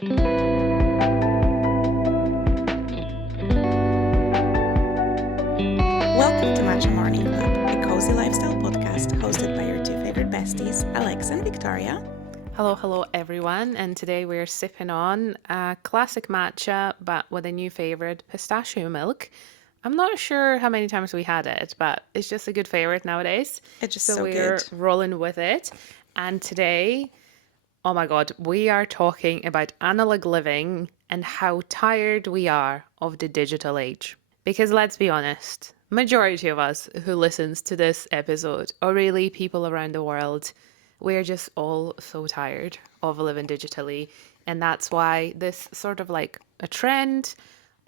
Welcome to Matcha Morning Club, a cozy lifestyle podcast hosted by your two favorite besties, Alex and Victoria. Hello, everyone. And today we're sipping on a classic matcha, but with a new favorite, pistachio milk. I'm not sure how many times we had it, but it's just a good favorite nowadays. It's just So so we're good. rolling with it. And today, oh my God, we are talking about analog living and how tired we are of the digital age. Because let's be honest, majority of us who listens to this episode, or really people around the world, we're just all so tired of living digitally. And that's why this sort of like a trend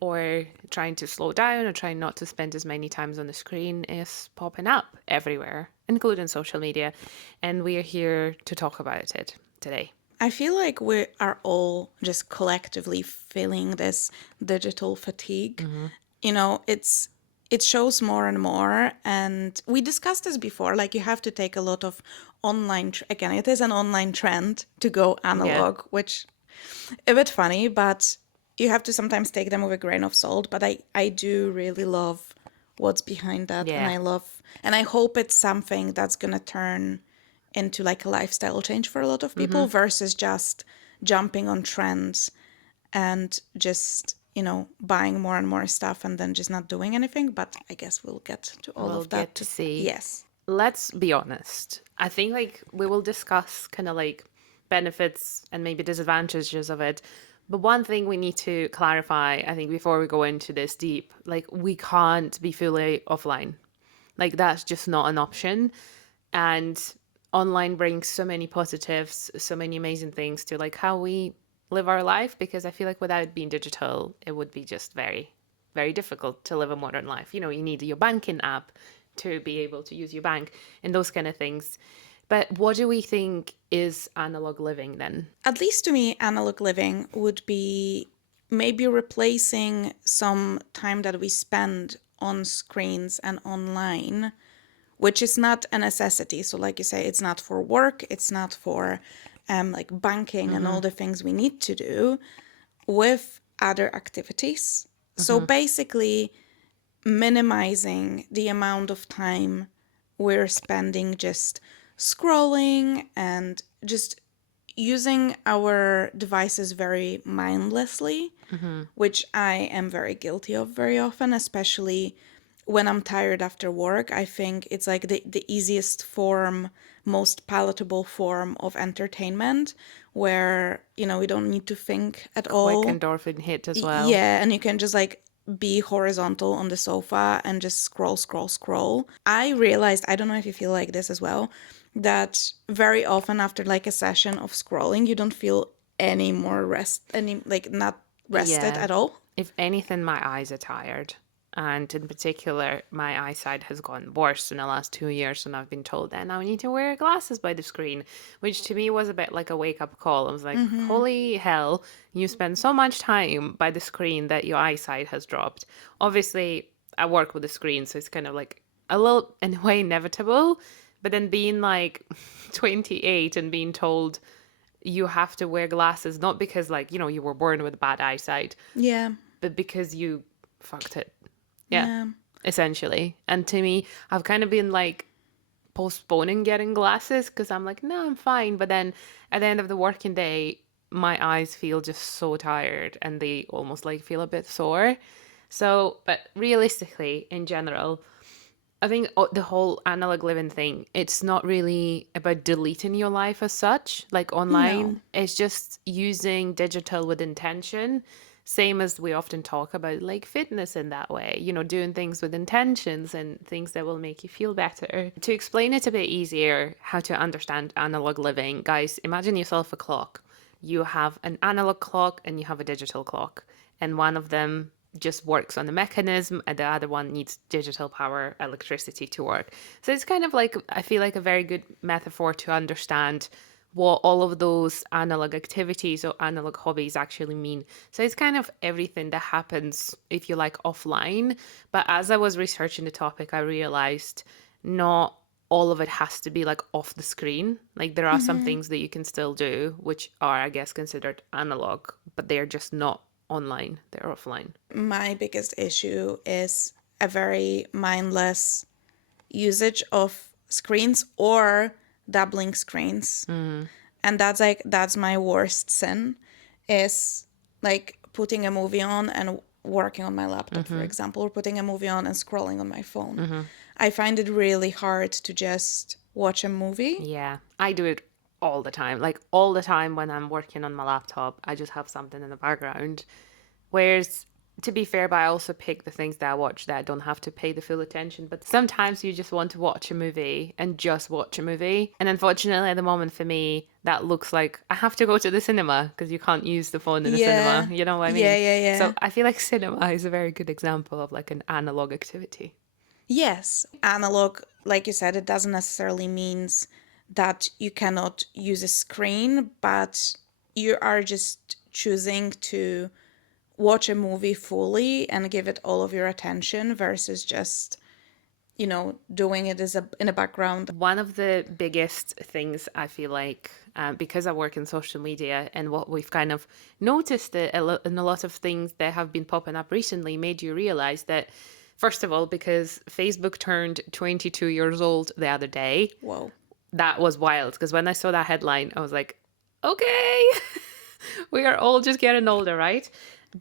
or trying to slow down or trying not to spend as many times on the screen is popping up everywhere, including social media. And we are here to talk about it today. I feel like we are all just collectively feeling this digital fatigue. It shows more and more, and we discussed this before. Like, you have to take a lot of online. Again, it is an online trend to go Yeah. analog, which a bit funny, but you have to sometimes take them with a grain of salt. But I do really love what's behind that, and Yeah. I hope it's something that's gonna turn into like a lifestyle change for a lot of people versus just jumping on trends and just buying more and more stuff and then just not doing anything. But I guess we'll get to all We'll of that. get to see. Yes. Let's be honest. I think like we will discuss kind of like benefits and maybe disadvantages of it. But one thing we need to clarify, I think, before we go into this deep, like we can't be fully offline. Like that's just not an option. And online brings so many positives, so many amazing things to like how we live our life, because I feel like without being digital, it would be just very, very difficult to live a modern life. You know, you need your banking app to be able to use your bank and those kind of things. But what do we think is analog living then? At least to me, analog living would be maybe replacing some time that we spend on screens and online, which is not a necessity. So, like you say, it's not for work, it's not for like banking and all the things we need to do, with other activities. So, basically, minimizing the amount of time we're spending just scrolling and just using our devices very mindlessly, which I am very guilty of very often, especially when I'm tired after work. I think it's like the easiest form, most palatable form of entertainment where, we don't need to think at Quick all. endorphin hit as well. Yeah, and you can just like be horizontal on the sofa and just scroll, scroll, scroll. I realized, I don't know if you feel like this as well, that very often after like a session of scrolling, you don't feel any more not rested Yeah. at all. If anything, my eyes are tired. And in particular, my eyesight has gotten worse in the last 2 years. And I've been told that now I need to wear glasses by the screen, which to me was a bit like a wake up call. I was like, holy hell, you spend so much time by the screen that your eyesight has dropped. Obviously, I work with the screen, so it's kind of like a little, in a way, inevitable. But then being like 28 and being told, you have to wear glasses, not because like, you were born with bad eyesight, Yeah, but because you fucked it. Yeah, yeah. essentially. And to me, I've kind of been like postponing getting glasses because I'm like, no, I'm fine. But then at the end of the working day, my eyes feel just so tired and they almost like feel a bit sore. So, but realistically, in general, I think the whole analog living thing, it's not really about deleting your life as such, like No. online. It's just using digital with intention. Same as we often talk about like fitness in that way, doing things with intentions and things that will make you feel better. To explain it a bit easier, how to understand analog living, guys, imagine yourself a clock. You have an analog clock and you have a digital clock, and one of them just works on the mechanism and the other one needs digital power, electricity to work. So it's kind of like, I feel like a very good metaphor to understand what all of those analog activities or analog hobbies actually mean. So it's kind of everything that happens, if you like, offline. But as I was researching the topic, I realized not all of it has to be like off the screen. Like there are some things that you can still do, which are, I guess, considered analog, but they're just not online, they're offline. My biggest issue is a very mindless usage of screens or doubling screens. And that's my worst sin, is like putting a movie on and working on my laptop, for example, or putting a movie on and scrolling on my phone. I find it really hard to just watch a movie. Yeah, I do it all the time. Like all the time when I'm working on my laptop, I just have something in the background. Whereas, to be fair, but I also pick the things that I watch that I don't have to pay the full attention. But sometimes you just want to watch a movie and just watch a movie. And unfortunately, at the moment for me, that looks like I have to go to the cinema because you can't use the phone in the Yeah. cinema. You know what I Yeah, mean? yeah, yeah. So I feel like cinema is a very good example of like an analog activity. Yes, analog, like you said, it doesn't necessarily means that you cannot use a screen, but you are just choosing to watch a movie fully and give it all of your attention versus just, doing it in a background. One of the biggest things I feel like, because I work in social media and what we've kind of noticed in a lot of things that have been popping up recently made you realize that, first of all, because Facebook turned 22 years old the other day, Whoa. that was wild. Because when I saw that headline, I was like, okay, we are all just getting older, right?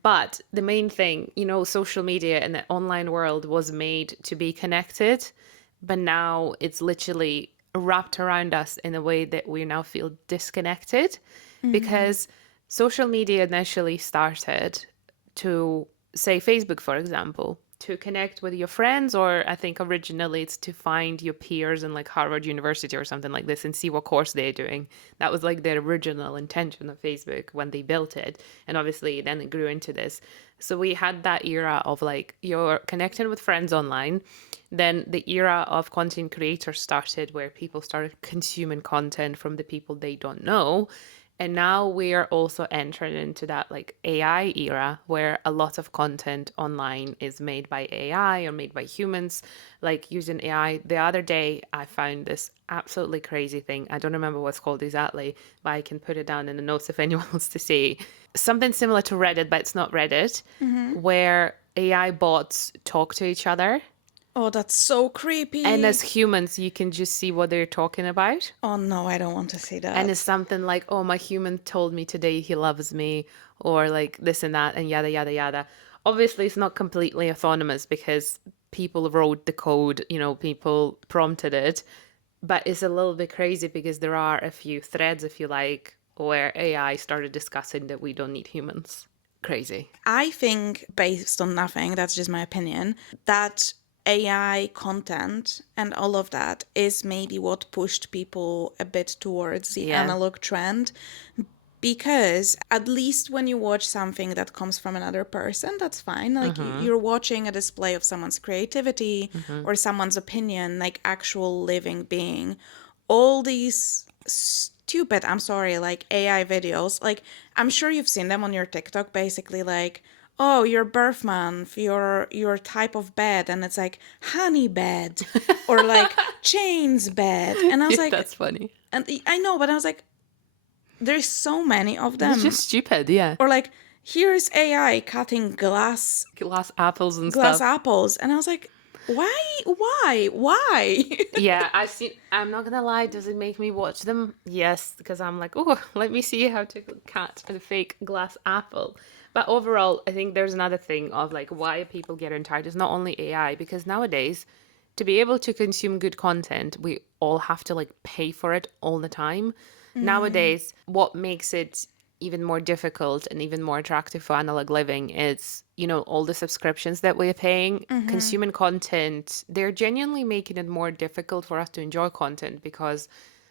But the main thing, social media and the online world was made to be connected, but now it's literally wrapped around us in a way that we now feel disconnected because social media initially started to, say, Facebook, for example, to connect with your friends, or I think originally it's to find your peers in like Harvard University or something like this and see what course they're doing. That was like their original intention of Facebook when they built it. And obviously then it grew into this. So we had that era of like you're connecting with friends online. Then the era of content creators started where people started consuming content from the people they don't know. And now we are also entering into that like AI era where a lot of content online is made by AI or made by humans, like using AI. The other day, I found this absolutely crazy thing. I don't remember what's called exactly, but I can put it down in the notes if anyone wants to see. Something similar to Reddit, but it's not Reddit, where AI bots talk to each other. Oh, that's so creepy. And as humans, you can just see what they're talking about. Oh no, I don't want to see that. And it's something like, oh, my human told me today he loves me, or like this and that, and yada, yada, yada. Obviously, it's not completely autonomous because people wrote the code, people prompted it. But it's a little bit crazy because there are a few threads, if you like, where AI started discussing that we don't need humans. Crazy. I think, based on nothing, that's just my opinion, that AI content and all of that is maybe what pushed people a bit towards the Yeah. analog trend. Because at least when you watch something that comes from another person, that's fine. Like you're watching a display of someone's creativity or someone's opinion, like actual living being. All these stupid, I'm sorry, like AI videos, like I'm sure you've seen them on your TikTok, basically like, oh, your birth month, your type of bed, and it's like honey bed or like chains bed. And I was like, That's funny. and I know, but I was like, there's so many of them. It's just stupid, yeah. Or like, here's AI cutting glass Apples and glass stuff. apples, and I was like, why? Yeah, I'm not gonna lie, does it make me watch them? Yes, because I'm like, oh, let me see how to cut a fake glass apple. But overall, I think there's another thing of like why people get tired is not only AI, because nowadays, to be able to consume good content, we all have to like pay for it all the time. Nowadays, what makes it even more difficult and even more attractive for analog living is, all the subscriptions that we're paying, consuming content, they're genuinely making it more difficult for us to enjoy content because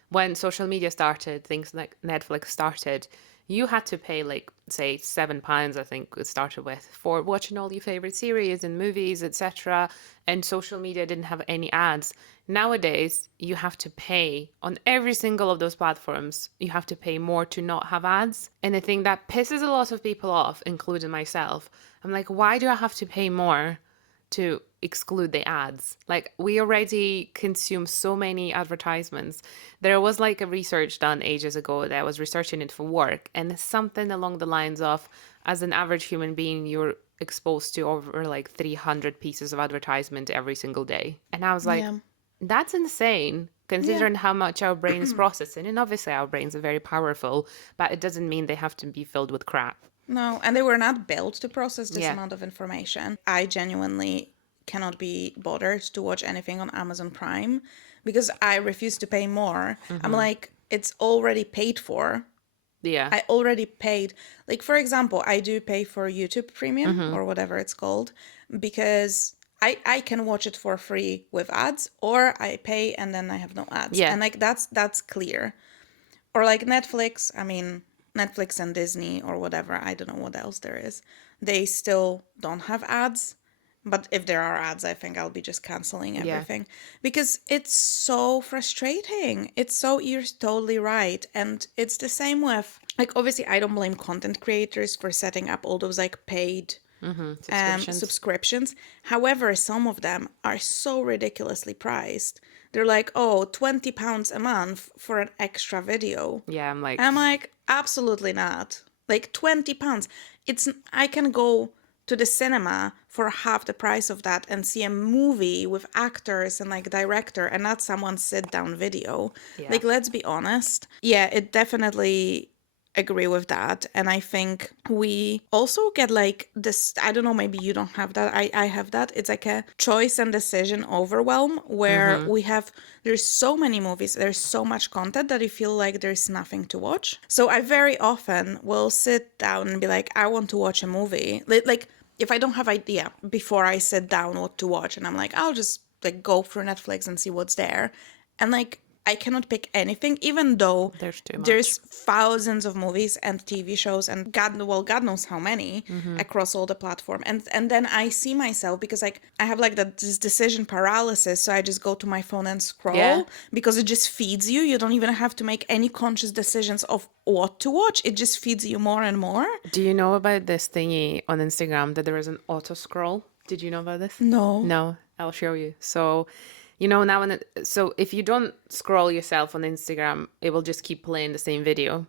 when social media started, things like Netflix started, you had to pay like, say, £7, I think it started with, for watching all your favorite series and movies, etc. And social media didn't have any ads. Nowadays, you have to pay on every single of those platforms. You have to pay more to not have ads. And I think that pisses a lot of people off, including myself. I'm like, why do I have to pay more to exclude the ads. Like, we already consume so many advertisements. There was like a research done ages ago that I was researching it for work, and something along the lines of, as an average human being, you're exposed to over like 300 pieces of advertisement every single day. And I was like, Yeah. that's insane, Yeah. considering how much our brain is processing. And obviously, our brains are very powerful, but it doesn't mean they have to be filled with crap. No, and they were not built to process this Yeah. amount of information. I genuinely cannot be bothered to watch anything on Amazon Prime because I refuse to pay more. I'm like, it's already paid for. Yeah. I already paid. Like, for example, I do pay for YouTube Premium or whatever it's called because I can watch it for free with ads, or I pay and then I have no ads. Yeah. And like that's clear. Or like Netflix, I mean, Netflix and Disney or whatever, I don't know what else there is. They still don't have ads. But if there are ads, I think I'll be just canceling Yeah. everything because it's so frustrating. It's so, you're totally right. And it's the same with, like, obviously, I don't blame content creators for setting up all those like paid subscriptions. However, some of them are so ridiculously priced. They're like, oh, £20 a month for an extra video. Yeah, I'm like, I'm like, absolutely not. Like £20. I can go to the cinema for half the price of that and see a movie with actors and like director and not someone's sit down video. Yeah. Like, let's be honest. Yeah, it definitely agree with that. And I think we also get like this, I don't know, maybe you don't have that. I have that. It's like a choice and decision overwhelm where there's so many movies, there's so much content that I feel like there's nothing to watch. So I very often will sit down and be like, I want to watch a movie. Like if I don't have idea before I sit down what to watch, and I'm like, I'll just like go through Netflix and see what's there. And like, I cannot pick anything, even though there's too much. there's thousands of movies and TV shows and God knows how many across all the platform. And then I see myself, because like I have like this decision paralysis, so I just go to my phone and scroll because it just feeds you. You don't even have to make any conscious decisions of what to watch. It just feeds you more and more. Do you know about this thingy on Instagram that there is an auto scroll? Did you know about this? No. No, I'll show you. So, now so if you don't scroll yourself on Instagram, it will just keep playing the same video.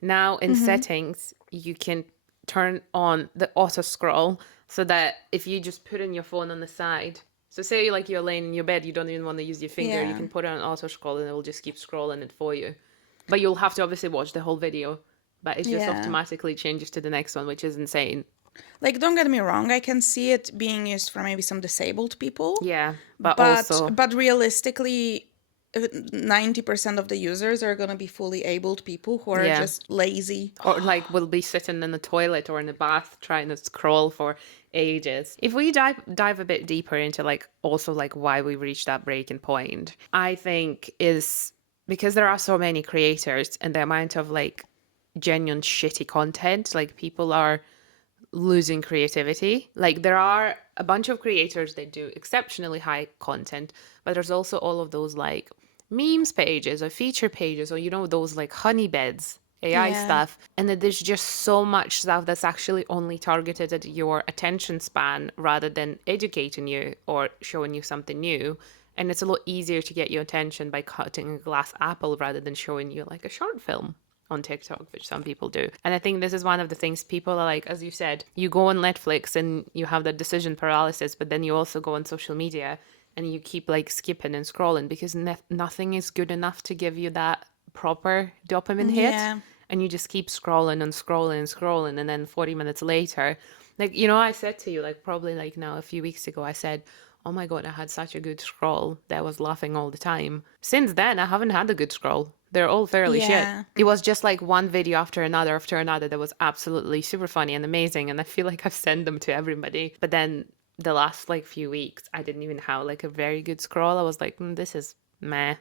Now in settings, you can turn on the auto scroll so that if you just put in your phone on the side, so say like you're laying in your bed, you don't even want to use your finger, you can put it on auto scroll and it will just keep scrolling it for you. But you'll have to obviously watch the whole video, but it just automatically changes to the next one, which is insane. Like, don't get me wrong, I can see it being used for maybe some disabled people. Yeah, but realistically, 90% of the users are going to be fully abled people who are just lazy. Or like will be sitting in the toilet or in the bath trying to scroll for ages. If we dive a bit deeper into like also like why we reached that breaking point, I think is because there are so many creators and the amount of like genuine shitty content, like people are losing creativity. Like there are a bunch of creators that do exceptionally high content, but there's also all of those like memes pages or feature pages or those like honey beds AI stuff, and that there's just so much stuff that's actually only targeted at your attention span rather than educating you or showing you something new. And it's a lot easier to get your attention by cutting a glass apple rather than showing you like a short film on TikTok, which some people do. And I think this is one of the things people are like, as you said, you go on Netflix and you have that decision paralysis, but then you also go on social media and you keep like skipping and scrolling because nothing is good enough to give you that proper dopamine hit. And you just keep scrolling and scrolling and scrolling. And then 40 minutes later, like, I said to you, like probably like now a few weeks ago, I said, oh my God, I had such a good scroll that I was laughing all the time. Since then, I haven't had a good scroll. They're all fairly shit. It was just like one video after another that was absolutely super funny and amazing. And I feel like I've sent them to everybody. But then the last like few weeks, I didn't even have like a very good scroll. I was like, this is meh.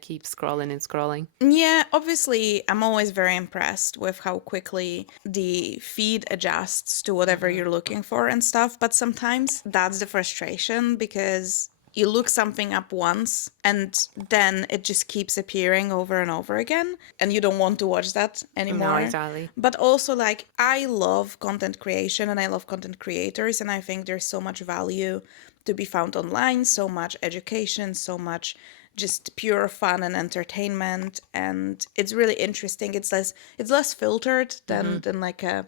Keep scrolling and scrolling. Yeah, obviously, I'm always very impressed with how quickly the feed adjusts to whatever you're looking for and stuff. But sometimes that's the frustration because you look something up once and then it just keeps appearing over and over again and you don't want to watch that No, anymore. exactly. But also, like, I love content creation and I love content creators, and I think there's so much value to be found online, so much education, so much just pure fun and entertainment, and it's really interesting. It's less filtered than like a,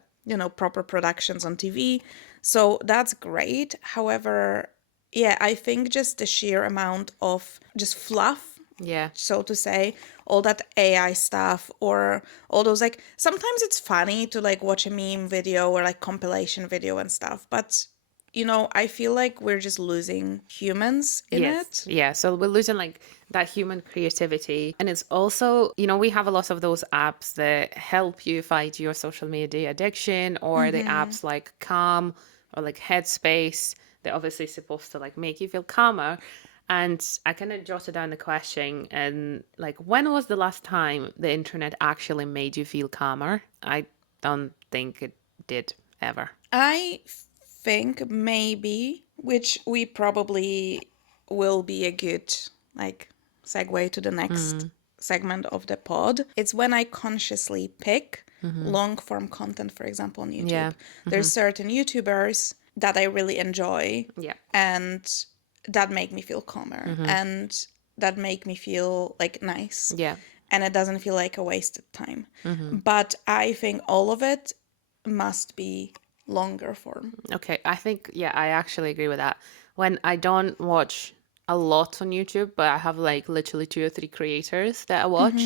proper productions on TV. So that's great. However, yeah, I think just the sheer amount of just fluff, Yeah. so to say, all that AI stuff, or all those, like, sometimes it's funny to like watch a meme video or like compilation video and stuff, but I feel like we're just losing humans in Yes. it. Yeah. So we're losing like that human creativity. And it's also, we have a lot of those apps that help you fight your social media addiction, or the apps like Calm or like Headspace. They're obviously supposed to like make you feel calmer. And I kind of jotted down the question, and like, when was the last time the internet actually made you feel calmer? I don't think it did ever. I think maybe, which we probably will be a good like segue to the next segment of the pod. It's when I consciously pick long form content, for example, on YouTube. Yeah. There's certain YouTubers that I really enjoy Yeah. and that make me feel calmer and that make me feel like nice. Yeah. And it doesn't feel like a wasted time. But I think all of it must be longer form. Okay, I think, yeah, I actually agree with that. When I don't watch a lot on YouTube, but I have like literally 2 or 3 creators that I watch,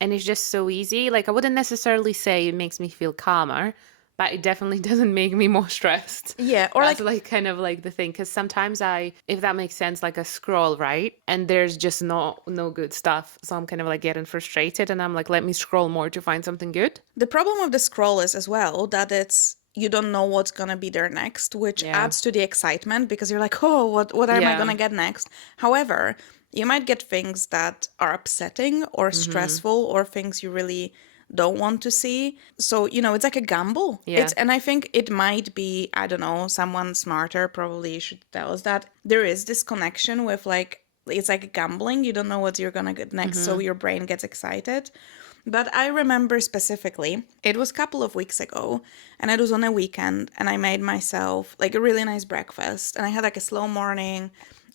and it's just so easy. Like, I wouldn't necessarily say it makes me feel calmer, but it definitely doesn't make me more stressed. Yeah, or That's like like kind of like the thing, because sometimes if that makes sense, like a scroll, right? And there's just no good stuff. So I'm kind of like getting frustrated, and I'm like, let me scroll more to find something good. the problem with the scroll is as well that you don't know what's gonna be there next, which Yeah. adds to the excitement because you're like, oh, what am I Yeah. gonna get next? However, you might get things that are upsetting or stressful or things you really don't want to see. So, it's like a gamble. Yeah. And I think it might be, I don't know, someone smarter probably should tell us that there is this connection with like, it's like gambling. You don't know what you're gonna get next, so your brain gets excited. But I remember specifically, it was a couple of weeks ago, and it was on a weekend, and I made myself like a really nice breakfast, and I had like a slow morning.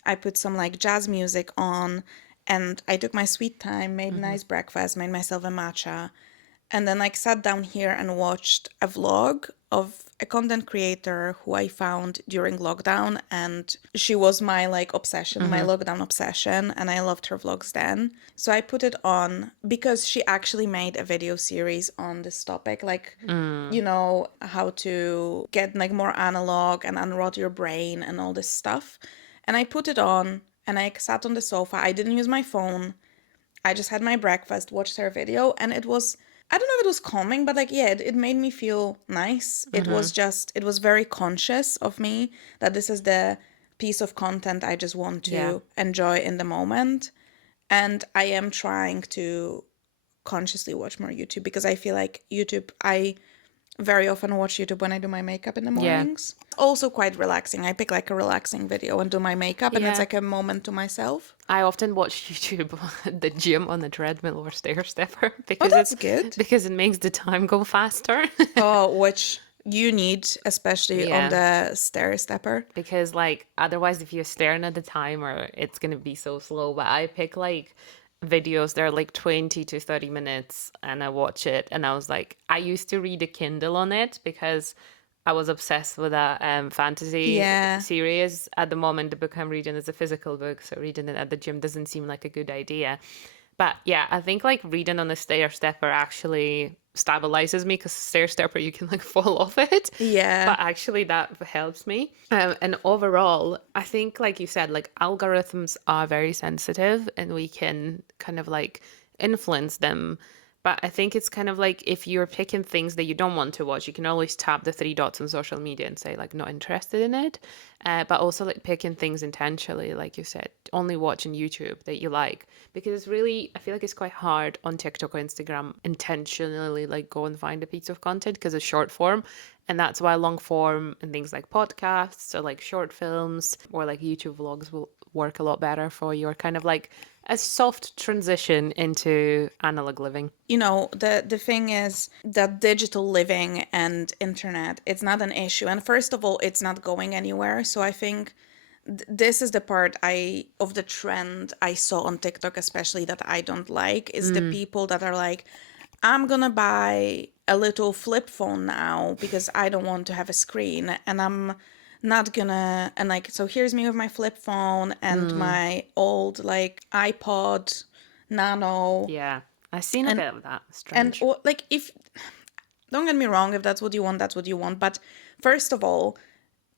I put some like jazz music on, and I took my sweet time, made a nice breakfast, made myself a matcha, and then like sat down here and watched a vlog of a content creator who I found during lockdown, and she was my like obsession, my lockdown obsession, and I loved her vlogs then. So I put it on because she actually made a video series on this topic, like how to get like more analog and unrot your brain and all this stuff. And I put it on and I sat on the sofa. I didn't use my phone. I just had my breakfast, watched her video, and it was, I don't know if it was calming, but like, yeah, it made me feel nice. It was very conscious of me that this is the piece of content I just want Yeah. to enjoy in the moment. And I am trying to consciously watch more YouTube because I feel like I very often watch YouTube when I do my makeup in the Yeah. mornings. Also quite relaxing. I pick like a relaxing video and do my makeup, and it's Yeah. like a moment to myself. I often watch YouTube at the gym on the treadmill or stair stepper because that's good. because it makes the time go faster. Oh, which you need, especially on Yeah. the stair stepper. Because like otherwise if you're staring at the timer, it's gonna be so slow. But I pick like videos that are like 20 to 30 minutes and I watch it, and I was like, I used to read a Kindle on it because I was obsessed with that fantasy Yeah. series. At the moment, the book I'm reading is a physical book, so reading it at the gym doesn't seem like a good idea. But yeah, I think like reading on a stair stepper actually stabilizes me, because stair stepper you can like fall off it. Yeah. But actually that helps me. And overall, I think like you said, like algorithms are very sensitive and we can kind of like influence them. But I think it's kind of like if you're picking things that you don't want to watch, you can always tap the 3 dots on social media and say like not interested in it. But also like picking things intentionally, like you said, only watching YouTube that you like. Because it's really, I feel like it's quite hard on TikTok or Instagram intentionally like go and find a piece of content because it's short form. And that's why long form and things like podcasts or like short films or like YouTube vlogs will work a lot better for you, or kind of like a soft transition into analog living? You know, the thing is that digital living and internet, it's not an issue. And first of all, it's not going anywhere. So I think this is the part I of the trend I saw on TikTok, especially, that I don't like, is the people that are like, I'm gonna buy a little flip phone now because I don't want to have a screen, and I'm not gonna, and like, so here's me with my flip phone and my old like iPod Nano. Yeah, I've seen a and bit of that. and Strange. or, like, if, don't get me wrong, if that's what you want, that's what you want, but first of all,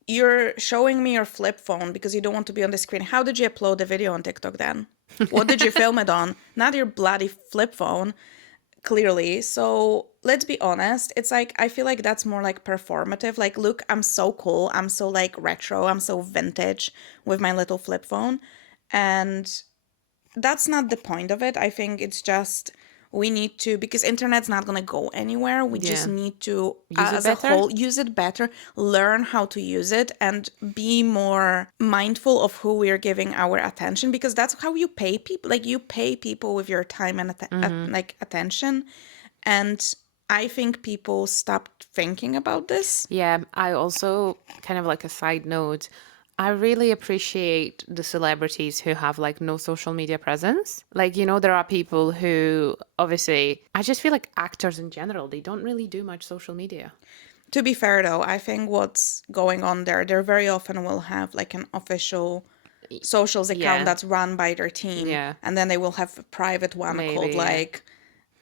you're showing me your flip phone because you don't want to be on the screen. How did you upload the video on TikTok then? What did you film it on? Not your bloody flip phone, clearly. So let's be honest. It's like, I feel like that's more like performative. Like, look, I'm so cool. I'm so like retro. I'm so vintage with my little flip phone. And that's not the point of it. I think it's just, we need to, because internet's not going to go anywhere. We just Yeah. need to, Use it as a better? whole, use it better, learn how to use it, and be more mindful of who we're giving our attention, because that's how you pay people. Like, you pay people with your time and like attention. And I think people stopped thinking about this. Yeah, I also, kind of like a side note, I really appreciate the celebrities who have like no social media presence. Like, there are people who obviously, I just feel like actors in general, they don't really do much social media. To be fair, though, I think what's going on there, they very often will have like an official socials account Yeah. that's run by their team, Yeah. and then they will have a private one called Maybe, yeah. like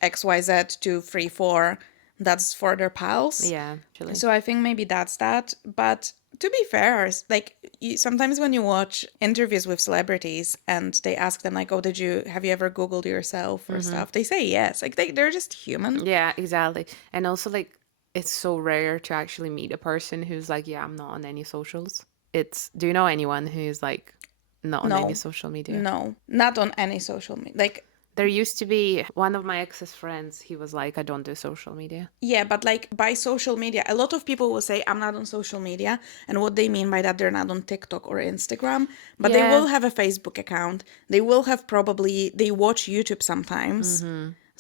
XYZ234. That's for their pals. Yeah, actually. So I think maybe that's that. But to be fair, like, sometimes when you watch interviews with celebrities and they ask them like, "Oh, have you ever Googled yourself or stuff?" They say yes. Like, they're just human. Yeah, exactly. And also, like, it's so rare to actually meet a person who's like, yeah, I'm not on any socials. Do you know anyone who's like not on any No, social media? no, not on any social media. Like, There used to be one of my ex's friends, he was like, I don't do social media. yeah, but like, by social media, a lot of people will say, I'm not on social media. And what they mean by that, they're not on TikTok or Instagram, but they Yeah. will have a Facebook account. They will have they watch YouTube sometimes.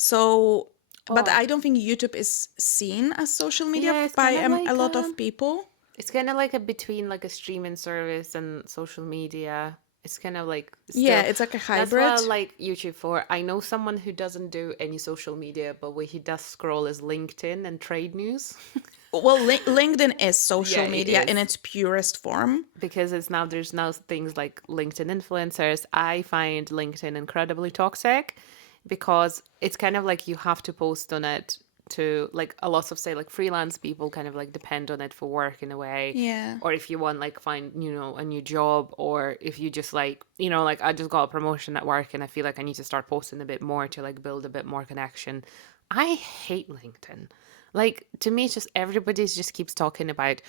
So, but I don't think YouTube is seen as social media Yeah, it's by kind of a like lot of people. It's kind of like between like a streaming service and social media. It's kind of like Yeah, still, it's like a that's what I hybrid. like YouTube for. I know someone who doesn't do any social media, but what he does scroll is LinkedIn and trade news. Well, LinkedIn is social Yeah, it media in is. its purest form. Because there's now things like LinkedIn influencers. I find LinkedIn incredibly toxic because it's kind of like you have to post on it to, like, a lot of, say, like freelance people kind of like depend on it for work in a way. Yeah. Or if you want like find, a new job, or if you just like, like I just got a promotion at work and I feel like I need to start posting a bit more to like build a bit more connection. I hate LinkedIn. Like, to me, it's just everybody just keeps talking about,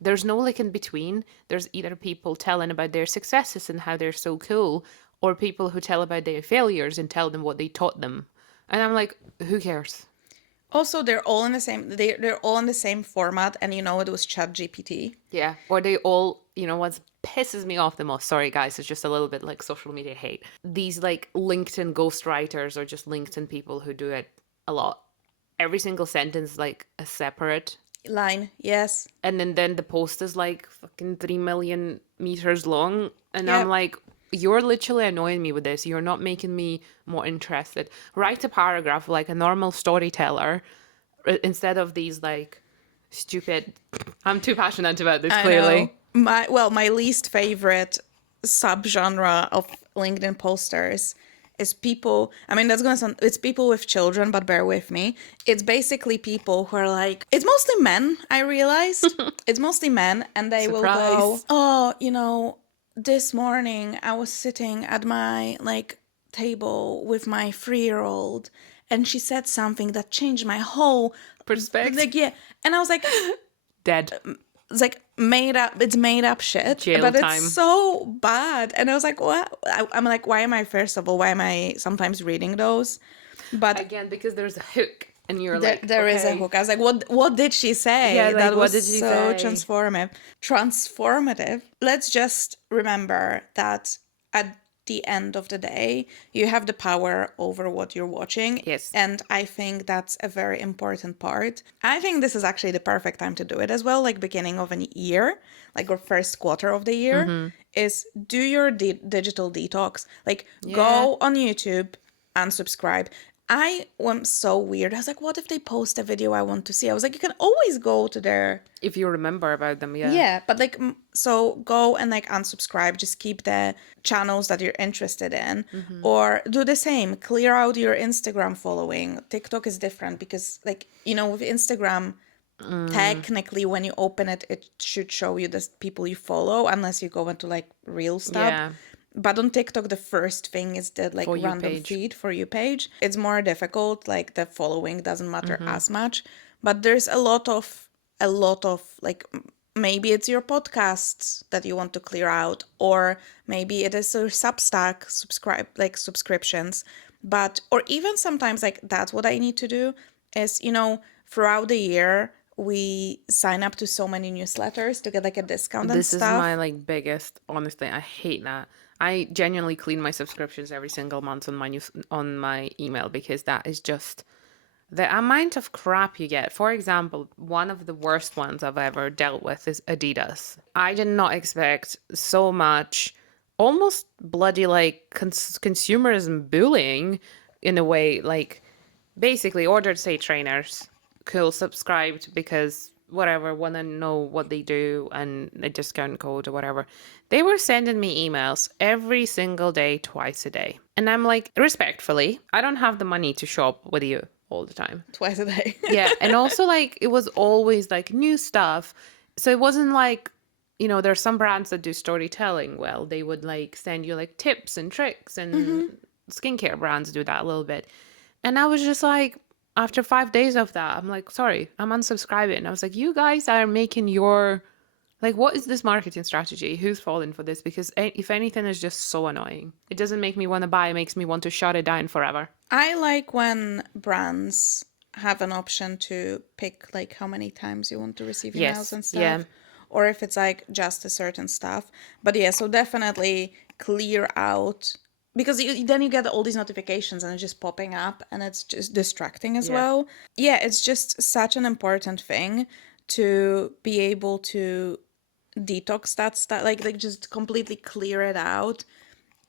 there's no like in between. There's either people telling about their successes and how they're so cool, or people who tell about their failures and tell them what they taught them. And I'm like, who cares? Also, they're all in the same. They're all in the same format, and it was ChatGPT. Yeah. Or they all, what pisses me off the most, sorry guys, it's just a little bit like social media hate. These like LinkedIn ghostwriters or just LinkedIn people who do it a lot. Every single sentence is like a separate. Line, yes. And then the post is like fucking 3 million meters long. And Yep. I'm like, you're literally annoying me with this. You're not making me more interested. Write a paragraph like a normal storyteller instead of these like stupid. I'm too passionate about this, I clearly. know. My least favorite subgenre of LinkedIn posters is people. I mean, that's gonna sound. It's people with children, but bear with me. It's basically people who are like. It's mostly men. I realized it's mostly men, and they will go, Surprise. "Oh, this morning I was sitting at my like table with my 3-year-old, and she said something that changed my whole Perspective. like, yeah." And I was like, Dead. it's like made up. It's made up shit, Jail but time. it's so bad. And I was like, what? I'm like, why am I? First of all, why am I sometimes reading those? But Again, because there's a hook and you're there, like, there is a okay. hook. I was like, what did she say? Yeah, like, that what was did she so say? transformative. Let's just remember that at the end of the day, you have the power over what you're watching. Yes. And I think that's a very important part. I think this is actually the perfect time to do it as well, like beginning of an year, like or first quarter of the year, is do your digital detox. Like go on YouTube and subscribe. I am so weird. I was like, what if they post a video I want to see? I was like, you can always go to their... If you remember about them, yeah. Yeah, but like, so go and like unsubscribe. Just keep the channels that you're interested in, or do the same. Clear out your Instagram following. TikTok is different because, like, you know, with Instagram, technically when you open it, it should show you the people you follow, unless you go into like real stuff. Yeah. But on TikTok, the first thing is the like For You random page. feed for you page. It's more difficult. Like the following doesn't matter as much, but there's a lot of like maybe it's your podcasts that you want to clear out, or maybe it is your Substack subscriptions. But or even sometimes like that's what I need to do is, you know, throughout the year we sign up to so many newsletters to get like a discount and This is stuff. my like biggest, honestly, I hate that. I genuinely clean my subscriptions every single month on my email, because that is just the amount of crap you get. For example, one of the worst ones I've ever dealt with is Adidas. I did not expect so much, almost bloody like consumerism bullying in a way. Like basically ordered, say, trainers, cool, subscribed because whatever, want to know what they do and a discount code or whatever. They were sending me emails every single day, twice a day. And I'm like, respectfully, I don't have the money to shop with you all the time. Twice a day. Yeah. And also, like, it was always like new stuff. So it wasn't like, you know, there's some brands that do storytelling well. They would like send you like tips and tricks, and skincare brands do that a little bit. And I was just like, after 5 days of that, I'm like, sorry, I'm unsubscribing. And I was like, you guys are making your, like, what is this marketing strategy? Who's falling for this? Because if anything, it's just so annoying. It doesn't make me want to buy. It makes me want to shut it down forever. I like when brands have an option to pick like how many times you want to receive emails Yes, and stuff. yeah. Or if it's like just a certain stuff. But yeah, so definitely clear out, because then you get all these notifications and it's just popping up and it's just distracting as well. Yeah, it's just such an important thing to be able to detox that stuff, like just completely clear it out.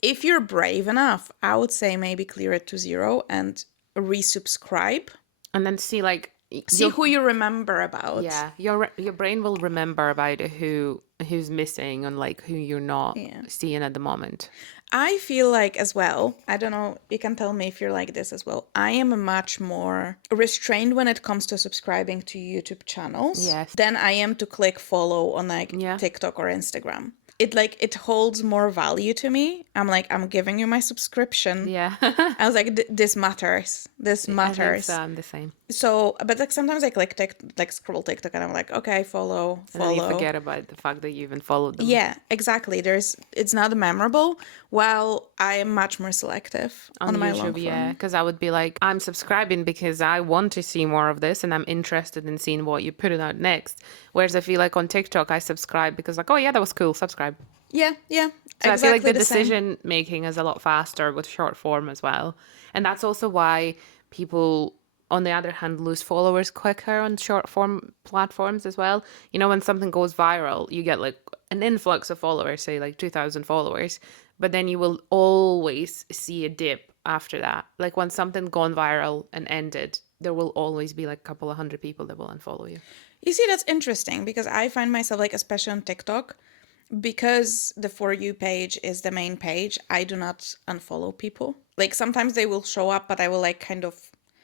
If you're brave enough, I would say maybe clear it to 0 and resubscribe. And then see, like, See who you remember about. yeah, your brain will remember about who's missing and like who you're not seeing at the moment. I feel like as well, I don't know, you can tell me if you're like this as well. I am much more restrained when it comes to subscribing to YouTube channels than I am to click follow on like TikTok or Instagram. It holds more value to me. I'm like, I'm giving you my subscription. Yeah. I was like, this matters. This matters. I think so, I'm the same. So, but like sometimes I like scroll TikTok and I'm like, okay, follow. And then you forget about the fact that you even followed them. Yeah, exactly. It's not memorable. While I am much more selective on my long form. Yeah, because I would be like, I'm subscribing because I want to see more of this and I'm interested in seeing what you're putting out next. Whereas I feel like on TikTok, I subscribe because like, oh yeah, that was cool, subscribe. Yeah. So exactly, I feel like the decision making is a lot faster with short form as well. And that's also why people, on the other hand, lose followers quicker on short form platforms as well. You know, when something goes viral, you get like an influx of followers, say like 2,000 followers, but then you will always see a dip after that. Like when something gone viral and ended, there will always be like a couple of hundred people that will unfollow you. You see, that's interesting because I find myself like, especially on TikTok, because the For You page is the main page, I do not unfollow people. Like sometimes they will show up, but I will like kind of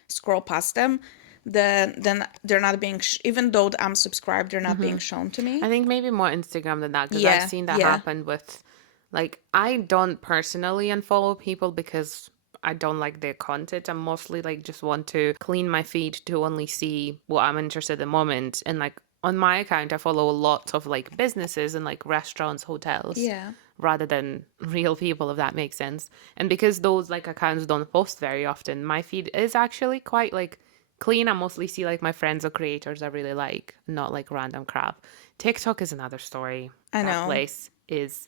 scroll past them. Then they're not being, even though I'm subscribed, they're not being shown to me. I think maybe more Instagram than that, because I've seen that happen with, like, I don't personally unfollow people because I don't like their content. I mostly like just want to clean my feed to only see what I'm interested in the moment. And like on my account, I follow a lot of like businesses and like restaurants, hotels. Yeah. Rather than real people, if that makes sense. And because those like accounts don't post very often, my feed is actually quite like clean. I mostly see like my friends or creators I really like, not like random crap. TikTok is another story. I know. That place is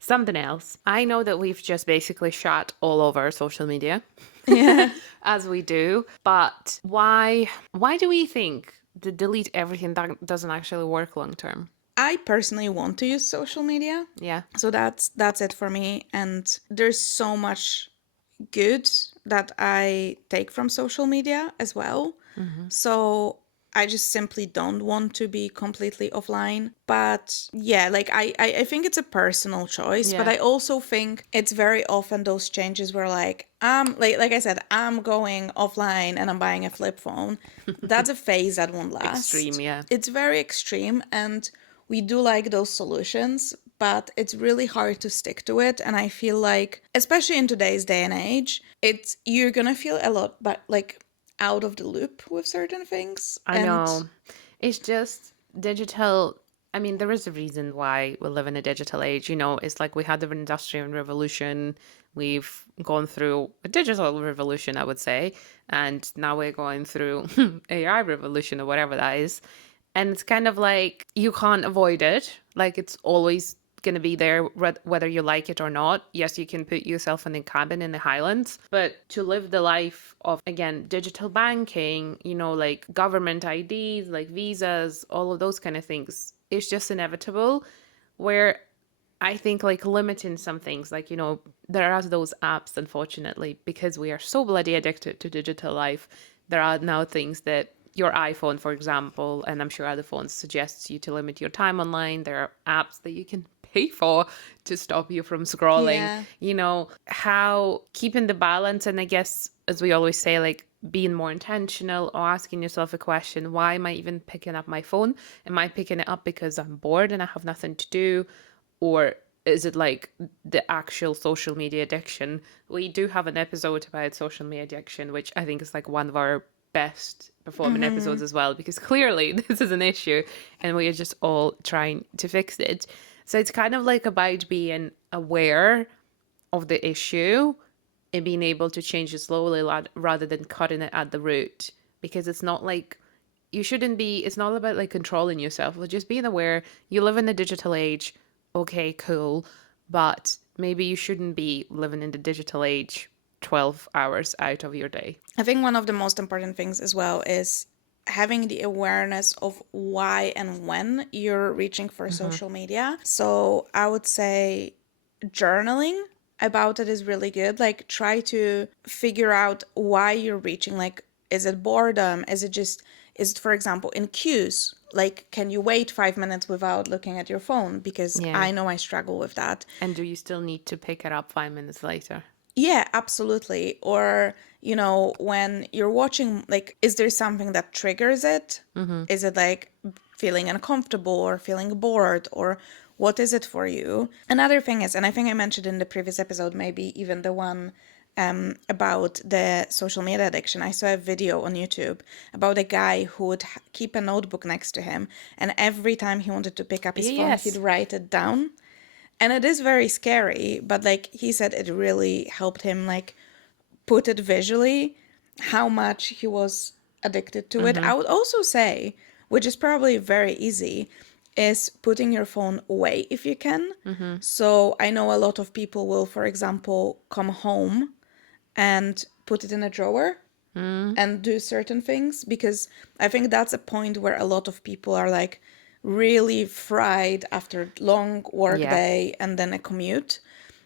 Something else. I know that we've just basically shot all over social media Yeah. as we do, but why do we think to delete everything that doesn't actually work long term? I personally want to use social media. Yeah. So that's it for me. And there's so much good that I take from social media as well. So I just simply don't want to be completely offline. But yeah, like I think it's a personal choice, but Yeah. I also think it's very often those changes where like I said, I'm going offline and I'm buying a flip phone. That's a phase that won't Extreme, last. yeah. It's very extreme and we do like those solutions, but it's really hard to stick to it. And I feel like, especially in today's day and age, it's you're gonna feel a lot but like out of the loop with certain things. I And know. It's just digital. I mean, there is a reason why we live in a digital age. It's like we had the Industrial Revolution. We've gone through a digital revolution, I would say. And now we're going through AI revolution or whatever that is. And it's kind of like you can't avoid it. Like it's always going to be there, whether you like it or not. Yes, you can put yourself in a cabin in the Highlands, but to live the life of, again, digital banking, like government IDs, like visas, all of those kind of things, it's just inevitable. Where I think like limiting some things, like, there are those apps, unfortunately, because we are so bloody addicted to digital life. There are now things that your iPhone, for example, and I'm sure other phones suggests you to limit your time online. There are apps that you can pay for to stop you from scrolling. yeah, How keeping the balance, and I guess, as we always say, like being more intentional or asking yourself a question: why am I even picking up my phone? Am I picking it up because I'm bored and I have nothing to do? Or is it like the actual social media addiction? We do have an episode about social media addiction, which I think is like one of our best performing episodes as well, because clearly this is an issue and we are just all trying to fix it. So it's kind of like about being aware of the issue and being able to change it slowly rather than cutting it at the root. Because it's not like it's not about like controlling yourself, but just being aware you live in the digital age. Okay, cool. But maybe you shouldn't be living in the digital age 12 hours out of your day. I think one of the most important things as well is having the awareness of why and when you're reaching for social media. So I would say journaling about it is really good. Like, try to figure out why you're reaching. Like, is it boredom? Is it, for example, in queues? Like, can you wait 5 minutes without looking at your phone? Because Yeah. I know I struggle with that. And do you still need to pick it up 5 minutes later? Yeah, absolutely. Or, when you're watching, like, is there something that triggers it? Is it like feeling uncomfortable or feeling bored, or what is it for you? Another thing is, and I think I mentioned in the previous episode, maybe even the one about the social media addiction, I saw a video on YouTube about a guy who would keep a notebook next to him, and every time he wanted to pick up his phone, Yes. he'd write it down. And it is very scary, but like he said, it really helped him like put it visually how much he was addicted to it. I would also say, which is probably very easy, is putting your phone away if you can. So I know a lot of people will, for example, come home and put it in a drawer and do certain things, because I think that's a point where a lot of people are like really fried after long work Yeah. day and then a commute.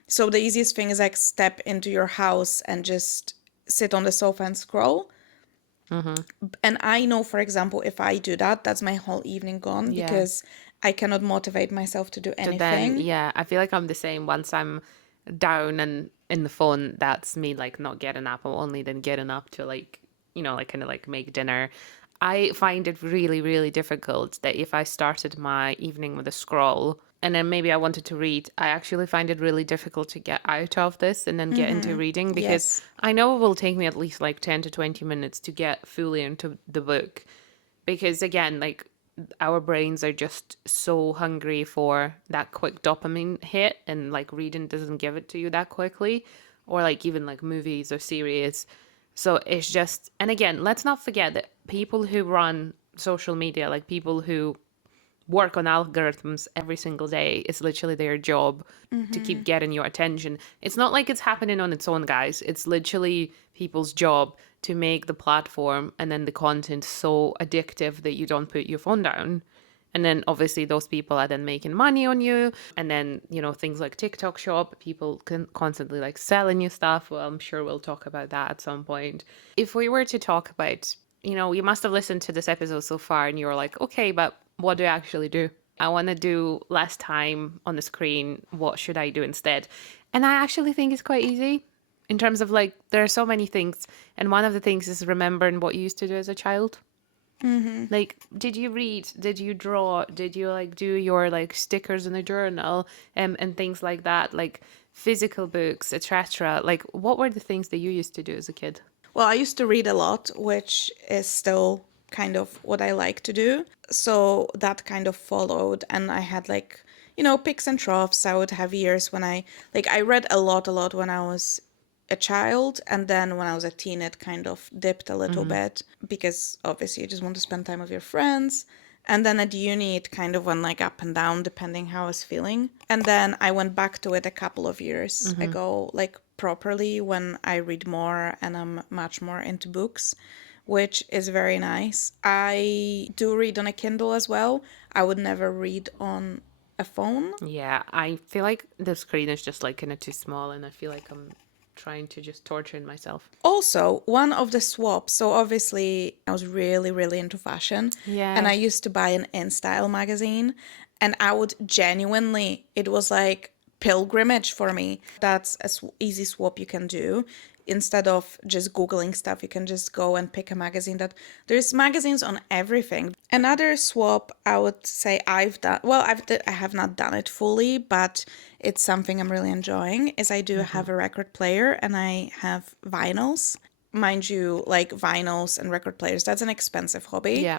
So the easiest thing is like step into your house and just sit on the sofa and scroll. And I know, for example, if I do that, that's my whole evening gone, Yeah. because I cannot motivate myself to do So then, anything. yeah, I feel like I'm the same. Once I'm down and in the phone, that's me like not getting up. I'm only then getting up to like, like kind of like make dinner. I find it really, really difficult that if I started my evening with a scroll and then maybe I wanted to read, I actually find it really difficult to get out of this and then get into reading, because Yes. I know it will take me at least like 10 to 20 minutes to get fully into the book. Because again, like our brains are just so hungry for that quick dopamine hit, and like reading doesn't give it to you that quickly, or like even like movies or series. So it's just, and again, let's not forget that people who run social media, like people who work on algorithms every single day. It's literally their job to keep getting your attention. It's not like it's happening on its own, guys. It's literally people's job to make the platform and then the content so addictive that you don't put your phone down. And then obviously those people are then making money on you. And then, you know, things like TikTok shop, people can constantly like selling you stuff. Well, I'm sure we'll talk about that at some point. If we were to talk about, you know, you must have listened to this episode so far and you're like, okay, but what do I actually do? I want to do less time on the screen. What should I do instead? And I actually think it's quite easy in terms of like, there are so many things. And one of the things is remembering what you used to do as a child. Like, did you read? Did you draw? Did you like do your like stickers in a journal and things like that? Like physical books, etc. Like, what were the things that you used to do as a kid? Well, I used to read a lot, which is still kind of what I like to do. So that kind of followed. And I had like, peaks and troughs. I would have years when I read a lot when I was a child. And then when I was a teen, it kind of dipped a little bit because obviously you just want to spend time with your friends. And then at uni, it kind of went like up and down depending how I was feeling. And then I went back to it a couple of years ago, like properly when I read more and I'm much more into books, which is very nice. I do read on a Kindle as well. I would never read on a phone. Yeah, I feel like the screen is just like kind of too small, and I feel like I'm trying to just torture myself. Also, one of the swaps, so obviously I was really, really into fashion. Yeah. And I used to buy an InStyle magazine, and I would genuinely, it was like pilgrimage for me. That's a easy swap you can do. Instead of just Googling stuff, you can just go and pick a magazine that there's magazines on everything. Another swap I would say I've done, well, I have not done it fully, but it's something I'm really enjoying, is I do have a record player and I have vinyls. Mind you, like vinyls and record players, that's an expensive hobby. Yeah.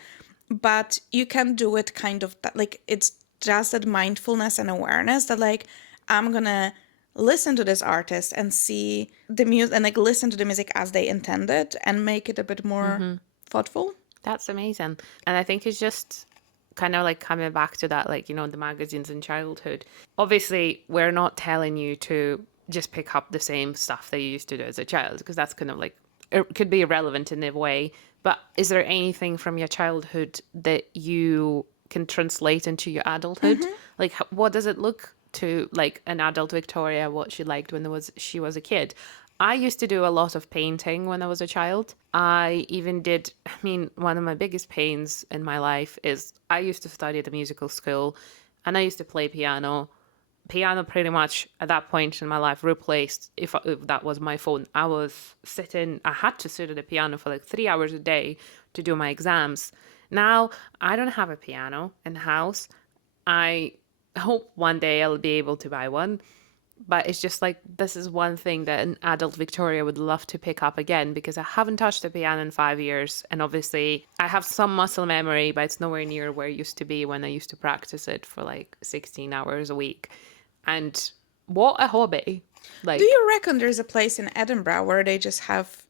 But you can do it kind of like it's just that mindfulness and awareness that like I'm gonna listen to this artist and see the music and like listen to the music as they intended and make it a bit more thoughtful. That's amazing. And I think it's just kind of like coming back to that, like, you know, the magazines in childhood. Obviously, we're not telling you to just pick up the same stuff that you used to do as a child, because that's kind of like, it could be irrelevant in a way. But is there anything from your childhood that you can translate into your adulthood? Like, what does it look to like an adult Victoria, what she liked when she was a kid? I used to do a lot of painting when I was a child. I even did, I mean, one of my biggest pains in my life is I used to study at a musical school and I used to play piano. Piano pretty much at that point in my life replaced, if that was my phone. I had to sit at the piano for like 3 hours a day to do my exams. Now, I don't have a piano in the house. I hope one day I'll be able to buy one. But it's just like, this is one thing that an adult Victoria would love to pick up again, because I haven't touched the piano in 5 years. And obviously I have some muscle memory, but it's nowhere near where it used to be when I used to practice it for like 16 hours a week. And what a hobby. Like, Do you reckon there's a place in Edinburgh where they just have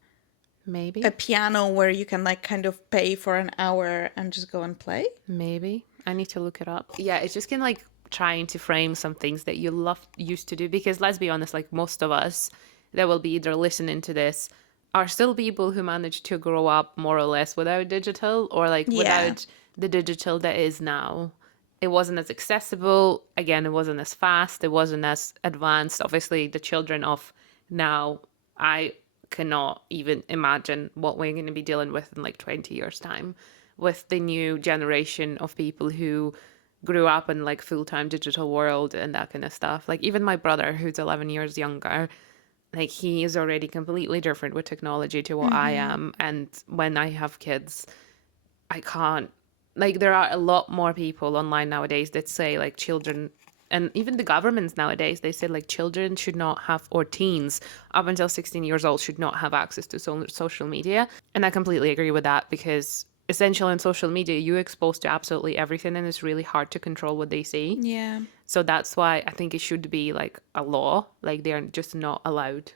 maybe, a piano where you can like kind of pay for an hour and just go and play? maybe. I need to look it up. Yeah, it's just kind of like trying to frame some things that you used to do, because let's be honest, like most of us that will be either listening to this are still people who managed to grow up more or less without digital, or like without the digital that is now. It wasn't as accessible. Again, it wasn't as fast. It wasn't as advanced. Obviously, the children of now, I cannot even imagine what we're going to be dealing with in like 20 years' time with the new generation of people who grew up in like full-time digital world and that kind of stuff. Like even my brother, who's 11 years younger, like he is already completely different with technology to what I am. And when I have kids, I can't, like there are a lot more people online nowadays that say like children, and even the governments nowadays, they say like children should not have, or teens up until 16 years old should not have access to social media. And I completely agree with that, because essentially on social media, you're exposed to absolutely everything and it's really hard to control what they see. Yeah. So that's why I think it should be like a law, like they're just not allowed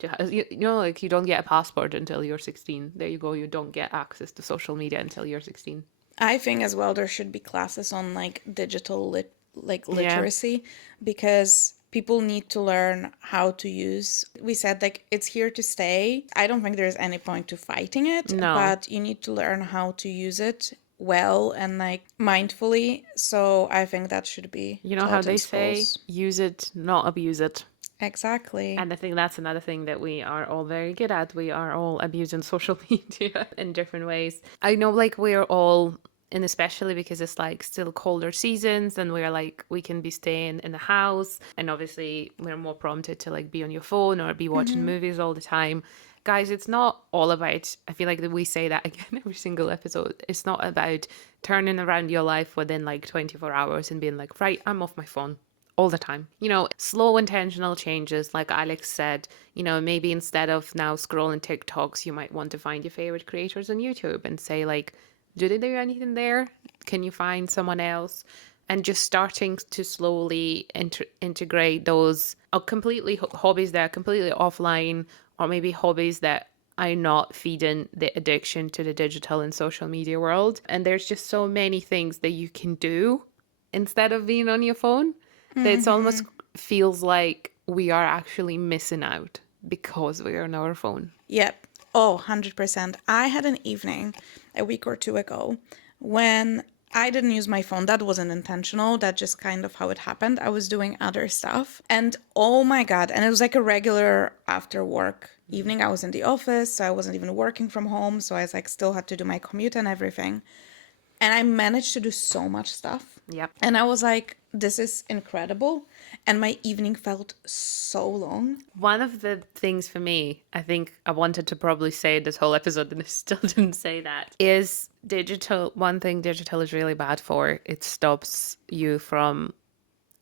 to like you don't get a passport until you're 16. There you go. You don't get access to social media until you're 16. I think as well there should be classes on like Yeah. literacy, because people need to learn how to use. We said like it's here to stay. I don't think there's any point to fighting it, No. but you need to learn how to use it well and like mindfully. So I think that should be You know how taught in they say, schools. use it, not abuse it. Exactly. And I think that's another thing that we are all very good at. We are all abusing social media in different ways. I know, like, we're all, and especially because it's like still colder seasons and we're like, we can be staying in the house. And obviously, we're more prompted to like be on your phone or be watching movies all the time. Guys, it's not all about, I feel like that we say that again every single episode. It's not about turning around your life within like 24 hours and being like, right, I'm off my phone all the time. You know, slow intentional changes, like Alex said, you know, maybe instead of now scrolling TikToks, you might want to find your favorite creators on YouTube and say, like, do they do anything there? Can you find someone else? And just starting to slowly integrate those completely hobbies that are completely offline, or maybe hobbies that are not feeding the addiction to the digital and social media world. And there's just so many things that you can do instead of being on your phone that it's almost feels like we are actually missing out because we're on our phone. Yep. Oh, 100%. I had an evening a week or two ago when I didn't use my phone. That wasn't intentional. That just kind of how it happened. I was doing other stuff. And oh my God. And it was like a regular after work evening. I was in the office, so I wasn't even working from home. So I was like still had to do my commute and everything. And I managed to do so much stuff. Yep. And I was like, this is incredible. And my evening felt so long. One of the things for me, I think I wanted to probably say this whole episode and I still didn't say that, is digital. One thing digital is really bad for, it stops you from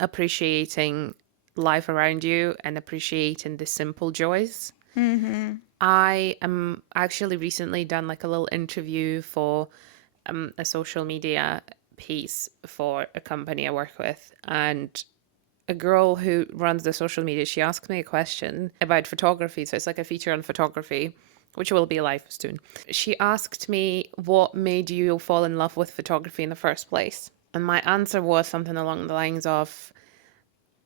appreciating life around you and appreciating the simple joys. I am actually recently done like a little interview for a social media piece for a company I work with, and a girl who runs the social media, she asked me a question about photography. So it's like a feature on photography, which will be live soon. She asked me, what made you fall in love with photography in the first place? And my answer was something along the lines of,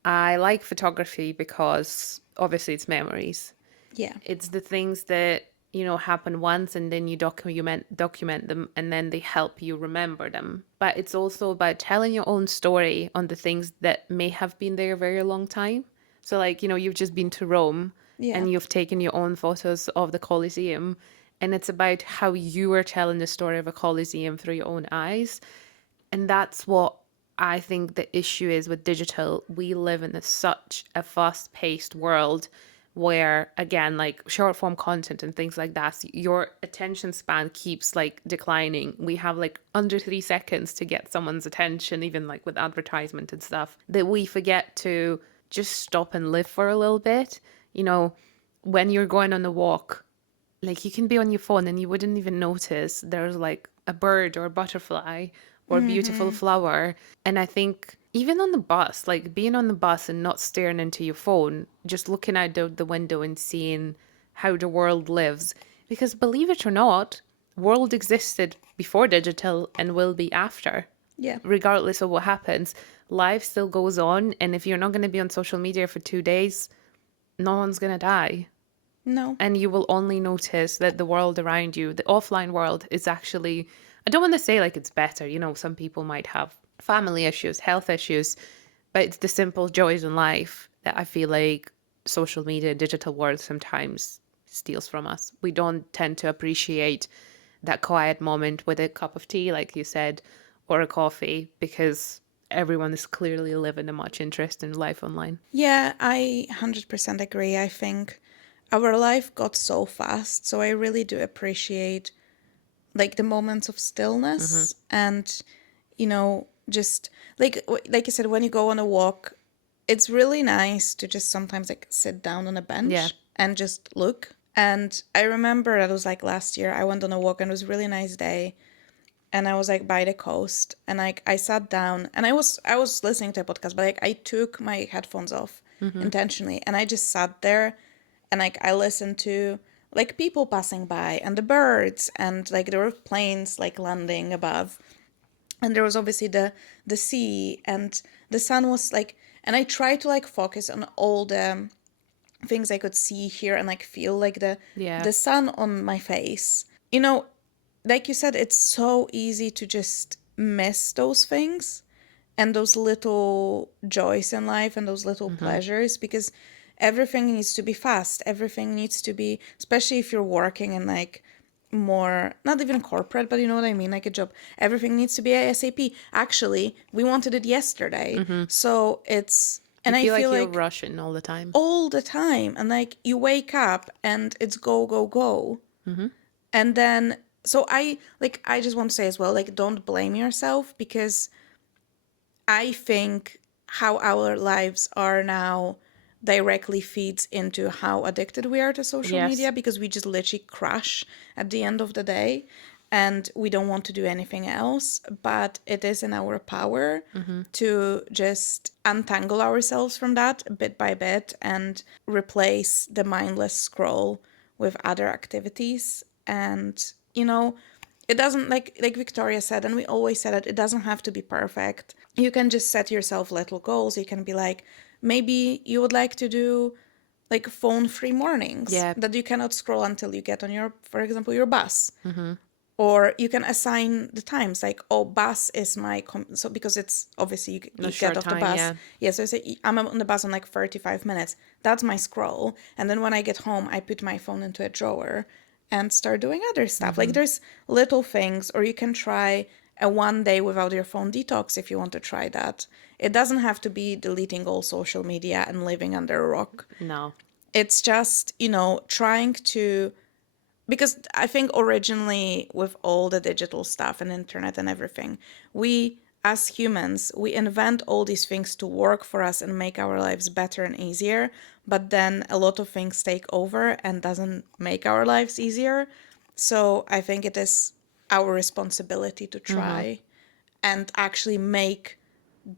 I like photography because obviously it's memories. Yeah. It's the things that, you know, happen once and then you document them and then they help you remember them. But it's also about telling your own story on the things that may have been there a very long time. So like, you know, you've just been to Rome Yeah. and you've taken your own photos of the Colosseum, and it's about how you are telling the story of a Colosseum through your own eyes. And that's what I think the issue is with digital. We live in such a fast-paced world where, again, like short form content and things like that, your attention span keeps like declining. We have like under 3 seconds to get someone's attention, even like with advertisement and stuff, that we forget to just stop and live for a little bit. You know, when you're going on a walk, like you can be on your phone and you wouldn't even notice there's like a bird or a butterfly or a beautiful flower. And I think even on the bus, like being on the bus and not staring into your phone, just looking out the window and seeing how the world lives. Because believe it or not, world existed before digital and will be after. Yeah. Regardless of what happens, life still goes on. And if you're not going to be on social media for 2 days, no one's going to die. No. And you will only notice that the world around you, the offline world, is actually, I don't want to say like it's better. You know, some people might have family issues, health issues, but it's the simple joys in life that I feel like social media, digital world sometimes steals from us. We don't tend to appreciate that quiet moment with a cup of tea, like you said, or a coffee, because everyone is clearly living a much interesting life online. Yeah, I 100% agree. I think our life got so fast, so I really do appreciate like the moments of stillness and you know just like you said, when you go on a walk, it's really nice to just sometimes like sit down on a Yeah. bench and just look. And I remember that was like last year I went on a walk and it was a really nice day, and I was like by the coast, and like I sat down and I was listening to a podcast, but like I took my headphones off intentionally and I just sat there and like I listened to like people passing by and the birds, and like there were planes like landing above, and there was obviously the sea, and the sun was like, and I tried to like focus on all the things I could see, hear, and like feel like Yeah. the sun on my face. You know, like you said, it's so easy to just miss those things and those little joys in life and those little pleasures, because everything needs to be fast. Everything needs to be, especially if you're working in like more, not even corporate, but you know what I mean, like a job. Everything needs to be ASAP. Actually, we wanted it yesterday. So it's, You and I feel feel like you're like rushing all the time. all the time, and like you wake up and it's go, go, go. And then, so I just want to say as well, like, don't blame yourself, because I think how our lives are now directly feeds into how addicted we are to social Yes. media, because we just literally crash at the end of the day and we don't want to do anything else. But it is in our power to just untangle ourselves from that bit by bit and replace the mindless scroll with other activities. And, you know, it doesn't, like Victoria said, and we always said it doesn't have to be perfect. You can just set yourself little goals. You can be like, maybe you would like to do like phone free mornings Yeah. that you cannot scroll until you get on your, for example, your bus. Or you can assign the times, like, oh, bus is my so because it's obviously No you get short off the time, bus. yeah. Yeah, so I say I'm on the bus in like 35 minutes. That's my scroll. And then when I get home, I put my phone into a drawer and start doing other stuff. Like, there's little things. Or you can try a 1 day without your phone detox if you want to try that. It doesn't have to be deleting all social media and living under a rock. No. It's just, trying to, because I think originally with all the digital stuff and internet and everything, we as humans, we invent all these things to work for us and make our lives better and easier, but then a lot of things take over and doesn't make our lives easier. So I think it is our responsibility to try and actually make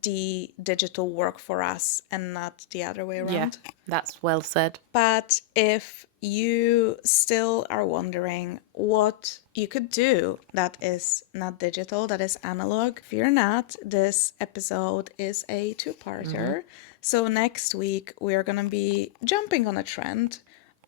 the digital work for us and not the other way Yeah. around. That's well said. But if you still are wondering what you could do that is not digital, that is analog, fear not, this episode is a two-parter. So next week, we are going to be jumping on a trend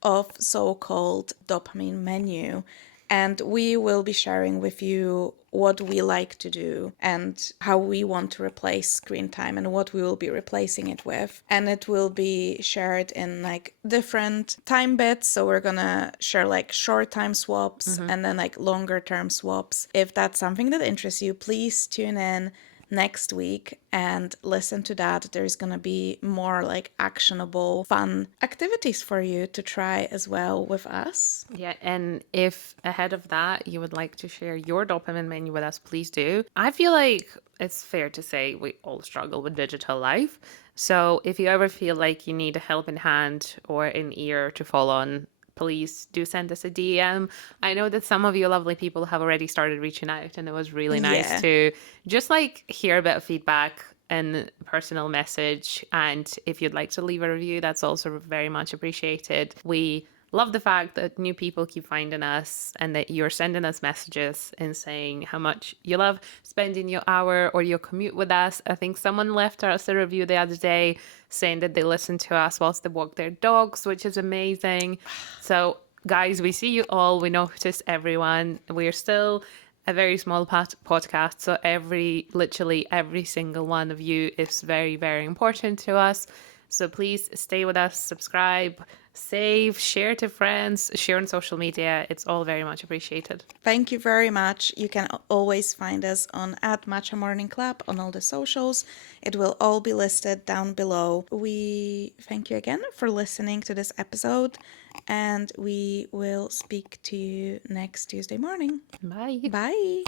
of so-called dopamine menu. And we will be sharing with you what we like to do and how we want to replace screen time and what we will be replacing it with. And it will be shared in like different time bits. So we're gonna share like short time swaps and then like longer term swaps. If that's something that interests you, please tune in next week and listen to that. There's going to be more like actionable, fun activities for you to try as well with us. Yeah, and if ahead of that you would like to share your dopamine menu with us, please do. I feel like it's fair to say we all struggle with digital life. So if you ever feel like you need a helping hand or an ear to fall on, please do send us a DM. I know that some of you lovely people have already started reaching out, and it was really nice Yeah. to just like hear a bit of feedback and personal message. And if you'd like to leave a review, that's also very much appreciated. We love the fact that new people keep finding us and that you're sending us messages and saying how much you love spending your hour or your commute with us. I think someone left us a review the other day saying that they listen to us whilst they walk their dogs, which is amazing. So, guys, we see you all. We notice everyone. We're still a very small podcast, so literally every single one of you is very, very important to us. So please stay with us, subscribe, save, share to friends, share on social media. It's all very much appreciated. Thank you very much. You can always find us on @Matcha Morning Club on all the socials. It will all be listed down below. We thank you again for listening to this episode, and we will speak to you next Tuesday morning. Bye. Bye.